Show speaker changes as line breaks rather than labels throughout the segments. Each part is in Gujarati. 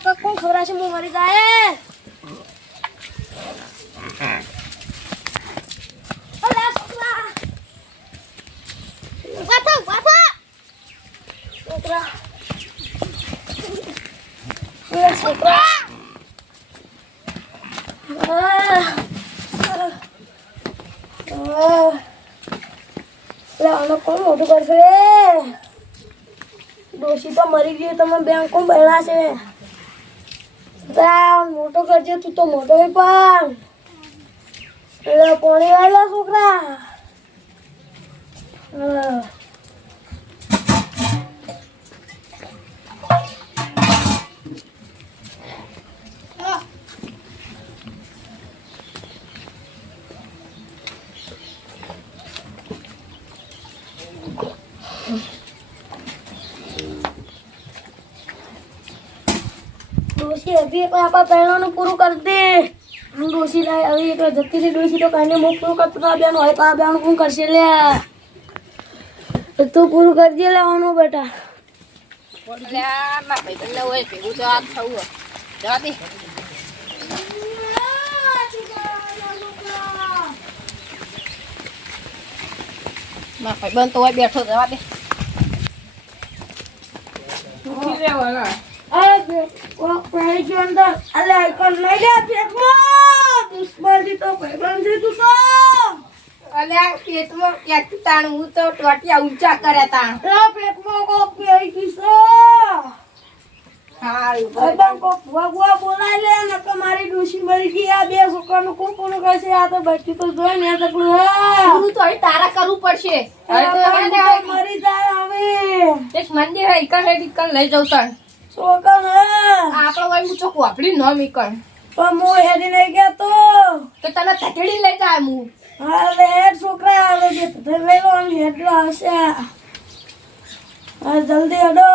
તો કોણ ખબર છે હું મરી જાય અલે છોકરા ઊભા થા ઊભા થા છોકરા અલે છોકરા આહ. આહ. આહ. લે કોણ મોટું કરશે ડોશી તો મરી ગયો, તમે બેંક બહેણા છે. મોટો કરજે તું તો મોટો પણ. એટલે કોણી વાળા છોકરા. હા. અભી એક આપણા પહેલાનું પૂરું કરી દે. ડોસી લાય હવે એટલે જતી રહી ડોસી તો કાંઈ હું પૂરું કરતો તા બેન હોય તો આ બેન શું કરશે લે? તું પૂરું કરજે લેવાનું બેટા.
બેઠો જવા દે. ઉઠી રહેવાના.
અરે બે- ઓ પહેરી ગયો અંદર અલે આઈકોન લઈ લે ફેંકમાં દુશ્મનથી તો ભાઈબંધ છે તું તો.
અલ્યા, પેટમાં ક્યાંથી તાણ? હું તો ટોટિયા ઊંચા કર્યા તાણ.
લે ફેંકમાં કોક પહેરી ગઈ છે. ભાઈબંધ કોક ભુવા ભુવા બોલાય લે ને તો મારી ડોશી મરી ગઈ. આ બે છોકરાનું કોણ કોણ કરશે? આ તો બચ્ચું તો જોઈ ને આ તો પેલું હા.
તો હવે તારા કરવું પડશે. હવે તો
મરી જાય
એક મંદિર હે, ઈકણ લઈ જવું તાણ.
હે
આપણો ભાઈ ઊંચો કોપડી ન મીકણ.
પણ હું હેડી નહીં ગયા તો.
તને ધકેડી લઈ જાય હું.
હવે હેડ. છોકરા આવે છે તો લઈ લો આવશે હા જલ્દી હેડો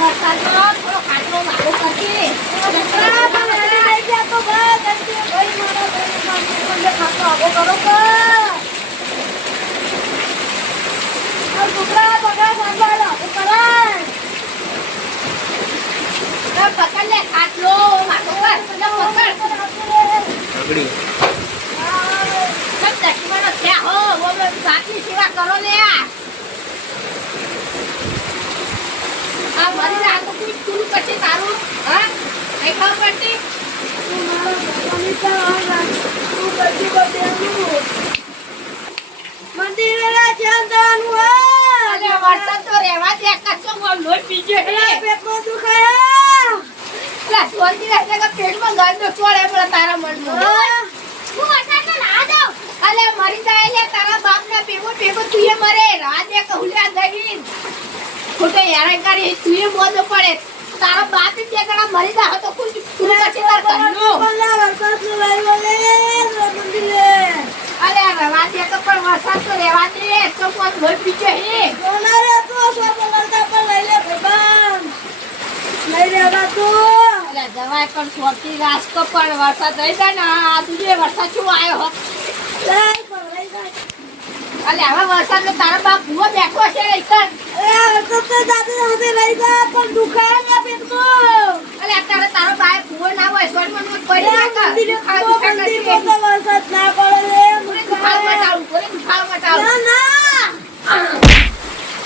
વરસાદ. જતા જા આવ્યો, અહીં જતા રહ્યા, મંદિરે હાલ જવાનું છે. અરે, વરસાદ આપણે ચાલે તો મીઠડી મરી જાય, વરસાદમાં થોડો ખાટલો મારો કરજે. અરે, પકડ લે, ખાટલો મારો કર, બધા પકડ. સબ દક્ષિણનો છે, હો, બોલો, સાચી સેવા કરો ને આ. આ મરી જાય તો કોઈ પૂરું કરશે તારું હા કઈ ખબર પડતી અરે વરસાદ તો એ દે કચ્છો તારા તો રાહ બાપ તો પણ વરસાદ તો તો પીજે હે. અરે જવાય પણ પણ વરસાદ રહી જાય ને, આ તુજે વરસાદ શું આવ્યો હો? હવે વરસાદ તો તારા બાપ ભૂવો બેઠો છે એકન અલે અત્યારે તારો બાપ ભૂવો ના હોય સોરમાં નો પડી જાય કે દુખાવ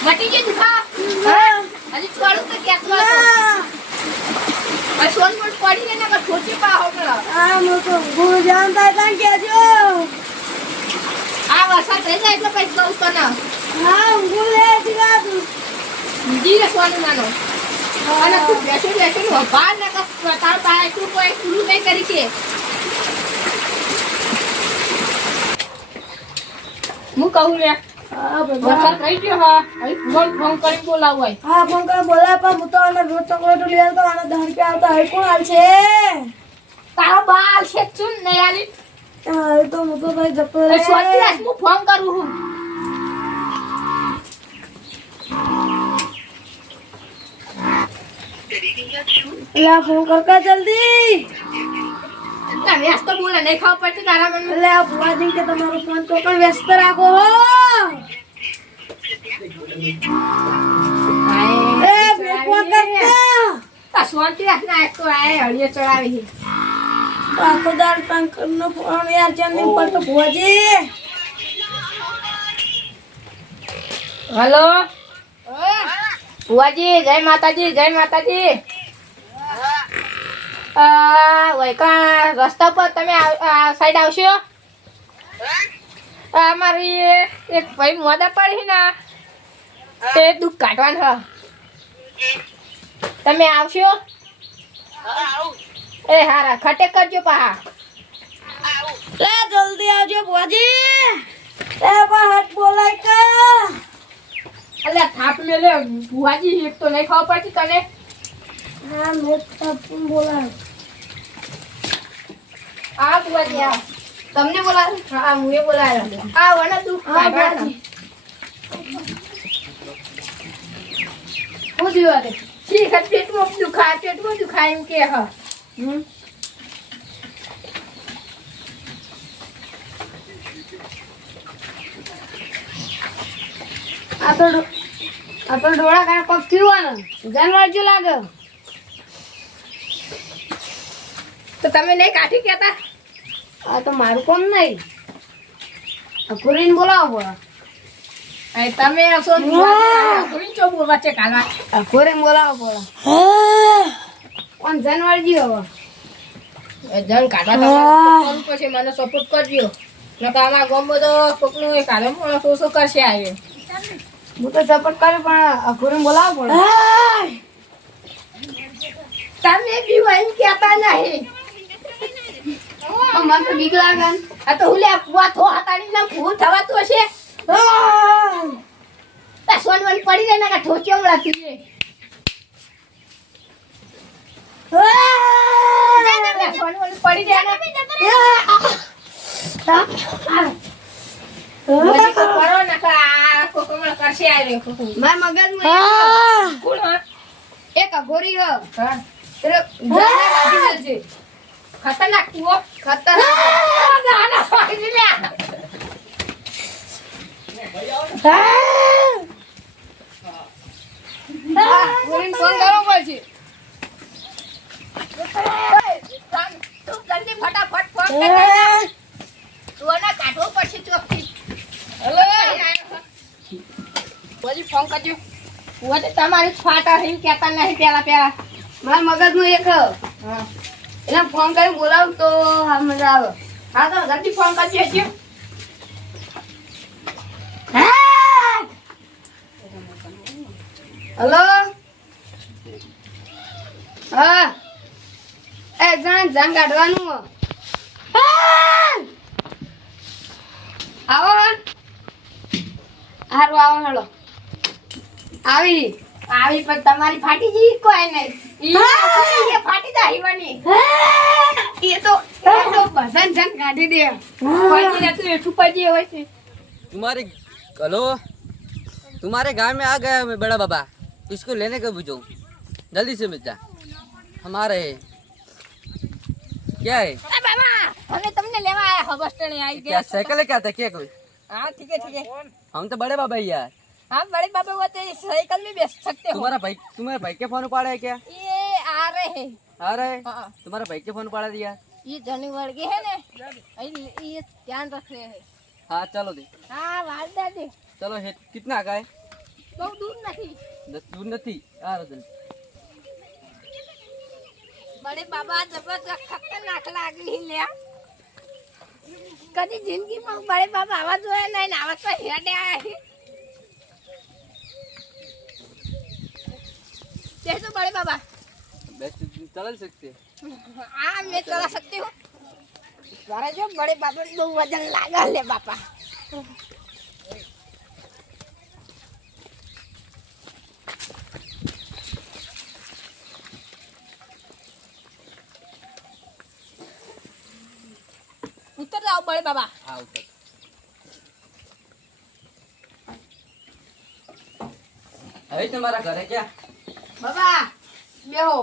મટી ગઈ દુખાવ હજી થોડું તો હવે સોન મોટ પડી ને. છોટી પાહો કરો આ વરસાદ થઈ જાય એટલે પછી કહું તને બીજી ને સોનું નાનો. અને તું બેસી બેસી વભાર ને તાર બાય તું કોઈ પૂરું નહીં કરી છે? હું કહું લે? વરસાદ થઈ ગયો હા. ફોન ફોન કરી બોલાવું હોય
હા ફોન કરે બોલાય પણ હું તો આને રોજ ચોકલેટો લઈ આવતો આને દસ રૂપિયા આવતા. હવે કોણ હાલશે
તારો બાલ છે ચૂન નહીં આલી
તો હું ભાઈ જતો
હું ફોન કરું છું.
આ ફોન કરકા જલ્દી?
ના વ્યસ્ત બોલે નહીં ખબર પડતી તારા મનમાં
લે ભુવાજી કે તમારો ફોન તો પણ વ્યસ્ત રાખો હો. એ ભેગો કરતા.
તા શાંતિ રાખ ના એક તો આય હળીએ ચડાવી.
આખો દાર ટંકર નો ફોન યાર ચાંદી પર તો ભુવાજી.
હલો? ભુવાજી જય માતાજી જય માતાજી. વૈકા રસ્તા પર તમે સાઈડ આવશો? આ મારી એક ભાઈ મોદા પડી ને, તે દુઃખ કાઢવાનું તમે આવશો? એ હારા ખટે કરજો પા
લે, જલ્દી આવજો ભુવાજી. એ બોલાય કા?
અલ્યા થાપ લે લે ભુવાજી એક તો નહીં ખબર પડતી તને.
હા મેં તો બોલાય
આ ભુવાજી આ. તમને બોલાવે હા હું એ બોલાવ્યો. આ વણા તું
હા,
ભુવાજી હું જોવા દે. ઠીક છે પેટમાં દુખાય પેટમાં દુખાય એમ કે હા.
હમ. આ તો આ તો ડોળા પગ થયું જાનવર જો લાગે?
તો તમે નહીં કાઢી કેતા
આ તો મારું કોમ નહીં. આ બોલાવો
તમે હશો થોડી ચો
કુરીને બોલાવો બોલો. કોણ જાનવર જીવો હવે
જન કાઢવા પછી મને સપોર્ટ કરજો. નકા આમાં ગમો તો કોકનું પણ શું શું કરશે આવ્યો
હું તો સપોર્ટ કર્યો પણ કુરીને બોલાવો પડે.
તમે બી વહીન કહેતા નહીં.
મને તો બીક લાગે.
આ તો હુલે પુઆ થો હાતાડી ના ભૂત થવાતું હશે. તા સોનવન પડી જાય ના ઠોચી હમણાં સોન વન પડી જાય ને કરો ને કે આવી
મારા મગજમાં
કોણ
એક અઘોરી હ.
ખતરનાક કુવો
ખતરનાક.
આ પાડી લે.
કુરીને ફોન
તું તું જલ્દી ફટાફટ ફોન કર કાઢવો પડશે ચોકથી
હેલો
પછી ફોન કરજો. હું તમારી ફાટા રહીને કહેતા નહીં. પેલા પેલા
મારા મગજનું એક એટલે ફોન કરી બોલાવ તો હા, મજા આવે.
હા, તો જલ્દી ફોન કરજો હજી
હેલો? હા. એ જણ જંગ કાઢવાનું આવો હારું, આવો હેલો આવી
આવી પણ તમારી ફાટી જી કોઈ નહીં ઈ એ ફાટી જાય ઈવાની
એ તો એ તો બધા જણ કાઢી દે
કોઈ દી તું એઠું પડી હોય છે
तुम्हारे हेलो तुम्हारे गांव में आ गया मैं बड़ा बाबा इसको लेने कब जाऊँ जल्दी से मिल जा हमारे क्या है
એ બાબા અમે તમને લેવા આયા હો બસ સ્ટેન્ડ આવી
क्या
ગયા
साइकिल है क्या था क्या कोई
हाँ ठीक है ठीक है
हम तो बड़े बाबा ही यार
हाँ बड़े बाबा वो तो साइकिल में बेच सकते हो
तुम्हारा भाई तुम्हारे भाई के फोन उपाड़ा है क्या
ये आ रहे हैं
आ रहा है
हाँ
तुम्हारा भाई के फोन उपाड़ा दिया
ये जनी वर्गी है ना ये ये ध्यान रख रहे हैं
हाँ चलो दे
हाँ वाल दादी
चलो हे कितना का है
બહુ દૂર નથી
दस दूर नहीं आ रहा जल्दी
બડે બાબા જબરજસ્ત ખતરનાક લાગી લ્યા કદી જિંદગીમાં બડે બાબા આવા જોયા નહીં ને આવા તો હેડે આયા છે તે તો बड़े बाबा
बेस्ट चल सकते
हाँ मैं चला सकती हूँ તારે જો બડે બાબા બહુ વજન લાગે લે બાપા ઉતર જાઓ બડે બાબા
हाँ ऊपर अभी तुम्हारा घर है क्या
બાબા बेहो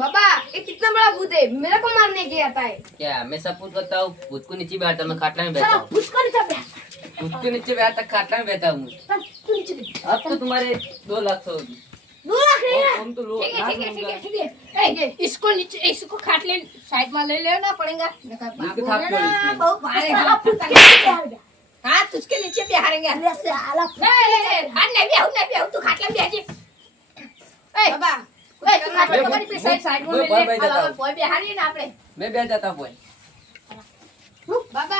बाबा ये कितना बड़ा भूत है। मेरे को मारने के आता है।
क्या मैं सब कुछ बताऊँ? भूत को नीचे बैठता मैं खाटला में बैठा हूँ।
भूत को नीचे बैठ।
भूत के नीचे बैठता खाटला में बैठा हूँ
तू
अब तो तुम्हारे दो लाख होगी।
दो लाख नहीं है।
हम तो लो
ठीक है ठीक है ठीक है ठीक है। इसको नीचे इसको खाट ले साइड में ले लेना पड़ेगा। हाँ तुझके नीचे बिहारेंगे
अरे साला
नहीं नहीं नहीं नहीं बिहाऊ नहीं बिहाऊ तू खाटला में बिहाजी ए बाबा ए तू खाटला
में
बड़ी साइड साइड में ले ले बॉय बिहारी ना आपने
मैं बिहार जाता बॉय
बाबा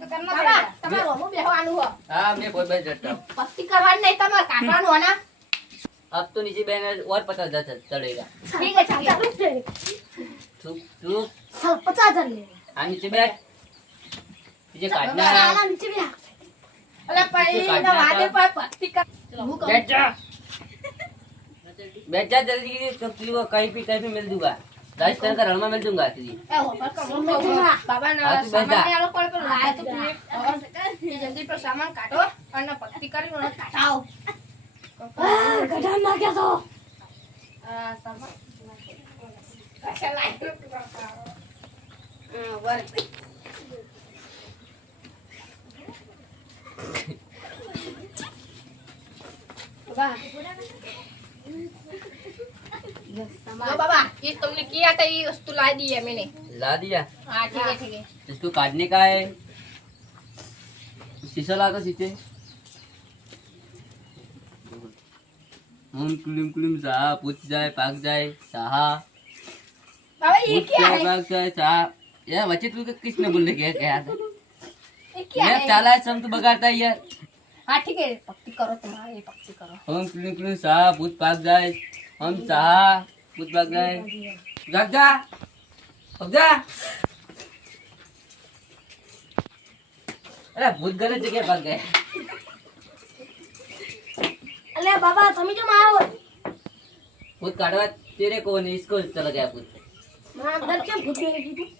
તો કરનો બાબા તમારો હું બેહવાનું હો
હા મે બોય બોય જટતા
પસ્તી કરવાની નહીં તમાર કાઢવાનું હો ના
अब तो नीचे बैन और पचास हजार चलेगा
ठीक
है चल चल
तू तू
सब पचास हजार ले
आ नीचे बैठ तुझे काटना है
સાલા નીચે બે
અલે ભાઈ
કાઢના
ના વાદે
હતા.
પર પસ્તી કર હું કહું
बैठ जा बैठ जा जल्दी तो तुझे को कहीं भी कहीं भी मिल दूंगा राजस्थान का रण में मिल दूंगा तुझे
એ હો પર કમ બાબા ના
હા, તું
સામાન
બેસા.
ને આલો કોણ પર લાય તો તું એક જલ્દી પર સામાન કાઢો અને પસ્તી કરી મને કાઢાઓ तुमने किया था ये वस्तु ला दी है मैंने।
ला दिया?
हाँ ठीक है ठीक है।
इसको काटने का है। शीशा ला दो शीशे। हम कुलिम कुलिम साहा पूछ जाए पाक जाए साहा।
बाबा ये क्या है?
पाक जाए साहा। यार बच्चे तू तो किसने बोलने क्या? क्या था
है?
चाला है सब तो बगाड़ता है यार
हाँ ठीक है पक्ति करो तुम्हारा ये पक्ति करो।
हम कुलिम कुलिम साहा पूछ पाक जाए। हम साहा। ભૂતભાગ ગઈ જાગજા સમજા અરે ભૂત ગલે જગ્યાએ ભાગ? ગયા
અલે બાબા તમે કેમ આવો?
ભૂત કાઢવા તેરે કોણ ઇસકો ચલા ગયા ભૂત.
માં અંદર કેમ
ભૂત
મેરે
કીધું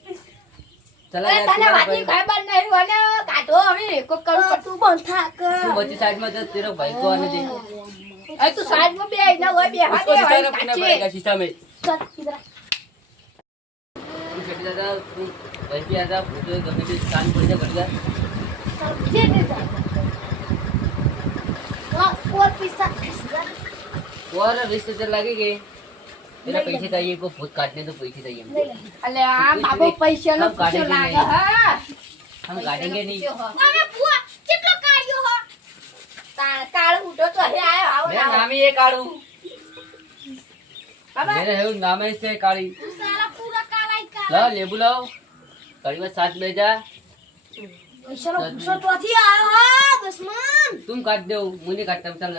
ચલા
ગયા
તને વાતી ખબર નહીં અને કાઢો હવે કોક
કરું. તું બંધ થાક.
તું બચી સાઈડમાં જ તેરો ભાઈ કોને દે
अरे तू साइड में भी आई ना वो भी हाथ
उसको
में
दिखाना पड़ना पड़ेगा शीशा में
ચાલ ઇધર આ.
तू छठी दादा तू भाई भी आजा भूत गमे से कान पड़ जा बढ़ जा
ચાલ, જે તે જા. વા, ઓર પૈસા
और रिश्ते चल लगेंगे तेरा पैसे चाहिए को भूत काटने तो पैसे चाहिए हमको।
લઈ લે
अरे आ बाबू पैसे नो
सब काटेंगे
पूछो
કાળું ઉડો તો હે
આયો આવો મે નામી એ કાળું.
મેરે હેવું નામે
છે કાળી. તું
કાઢ દેવ મને કાઢ તમ ચાલ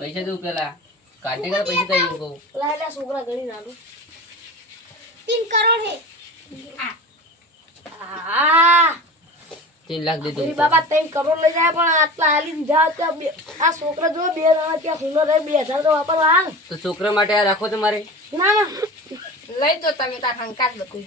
પૈસા દઉં
પેલા. કાઢે પૈસા છોકરા ગણી નાલું
3
કરોડ હે. 3 લાખ
દીધો
એ
બાબા કરોડ લઈ જાય પણ આટલા હાલી દીધા હતા આ છોકરા જો બે જણા ત્યાં હુનો રહે હજાર તો વાપરવા હાલ.
તો છોકરા માટે આ રાખો તમારે.
ના ના.
લઈ જો તમે તાર હંકાર લખું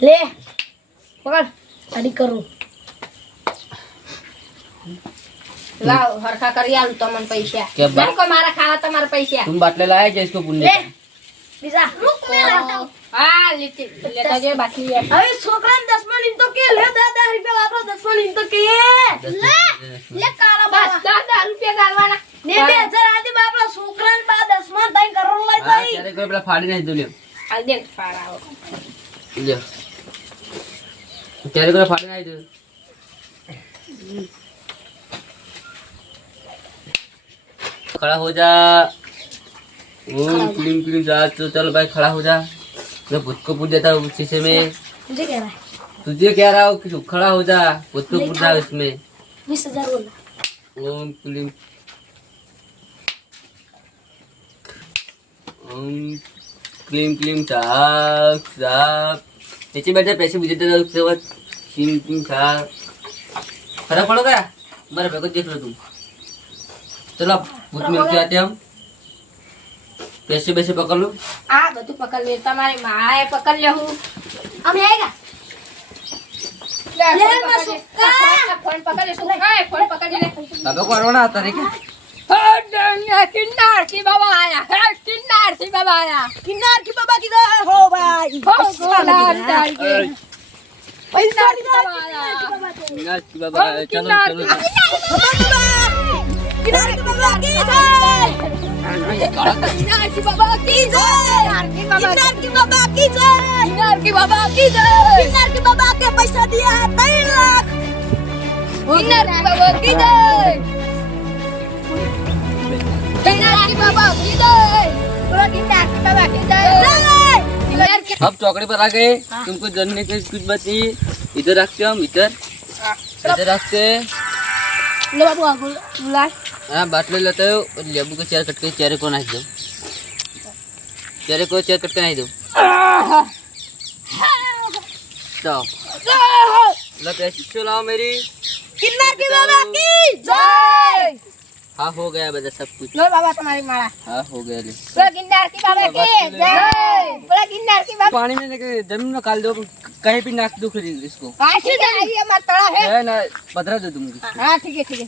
લે પકડ. અડી કરું.
લાવ હરખા કરી આલું તમને પૈસા
કે બા-
બેન કો મારા ખાવા તમારા પૈસા
तुम बाटले लाए क्या इसको पुण्य
લે બીજા
હા લીધી લેતા જે બાકી છે.
હવે છોકરાને દસમા લીન તો કે લે દાદા રૂપિયા વાપરો દસમા લીન તો કે લે કાળા
બસ
બાબા
દસ દસ રૂપિયા ગાલવાના
ને બે હજાર આદી બાપડા છોકરાને બા દસમા ત્રણ કરોડ લઈ
હા,
જાય
ત્યારે કોઈ પેલા ફાડી નાખી દો લ્યો
હાલ દે ને ફાળાઓ
લ્યો ત્યારે કોઈ ફાડી નાખી દો खड़ा हो जा। ओम क्लीम क्लीम जा। तो चल भाई खड़ा हो जा। मैं भूत को पूछ देता हूँ शीशे में।
रहा है?
तुझे कह रहा हूँ कि तू खड़ा हो जा? भूत को पूछ रहा है इसमें ओम क्लीम ओम क्लीम क्लीम साप नीचे बैठे पैसे मुझे दे दो उसके बाद। क्लीम क्लीम साप फ़र्क पड़ो क्या मेरे भाई को देख लो तुम। चलो आप भूत मिल के आते हैं हम पैसे वैसे पकड़ लो
આ બધું પકડ લે તમારી માએ પકડ લે હું
અમે આવ્યા
લે,
લે,
ફોન
માં
પકડ લે.
સુકા.
આ ફોન પકડ લે, સુકા. એ, ફોન પકડ લે
बाबा को रोना आता है क्या
किन्नार की बाबा आया है किन्नार की बाबा आया
કિન્નાર કી બાબા કીધા હો ભાઈ
हो गोला डाल के
પૈસા
किन्नार की बाबा आया
किन्नार की बाबा
ओ,
चलो
किन्नार
चलो
किन्नार की बाबा की जय किन्नार की बाबा
કિન્નાર કી બાબા કી જય
किन्नार की बाबा की जय
કિન્નાર કી બાબા કે પૈસા દિયા હે ત્રણ લાખ
किन्नार की बाबा की जय किन्नार की बाबा की जय बोलो किन्नार की बाबा की जय किन्नार की
अब चौकड़ी पर आ गए तुमको जानने की कुछ बात नहीं इधर रखते हम इधर इधर रखते
लो बाबू आगो ला
हाँ बाटले लेते हो और लेबू को चेयर कट के चेहरे को नाच दो चेहरे को चेयर कट के नाच दो जाओ लो पैसे चलाओ मेरी
કિન્નાર કી બાબા કી
जय
हाँ हो गया बजा सब कुछ
लो बाबा तुम्हारी माला
हाँ हो गया ले
बोलो गिरनार की बाबा की जय बोलो गिरनार की बाबा
पानी में लेके जमीन में काल दो कहीं भी नाक दो फिर इसको
ऐसे जाइए हमारा तड़ा है
है ना पधरा दो तुम
हाँ ठीक है ठीक है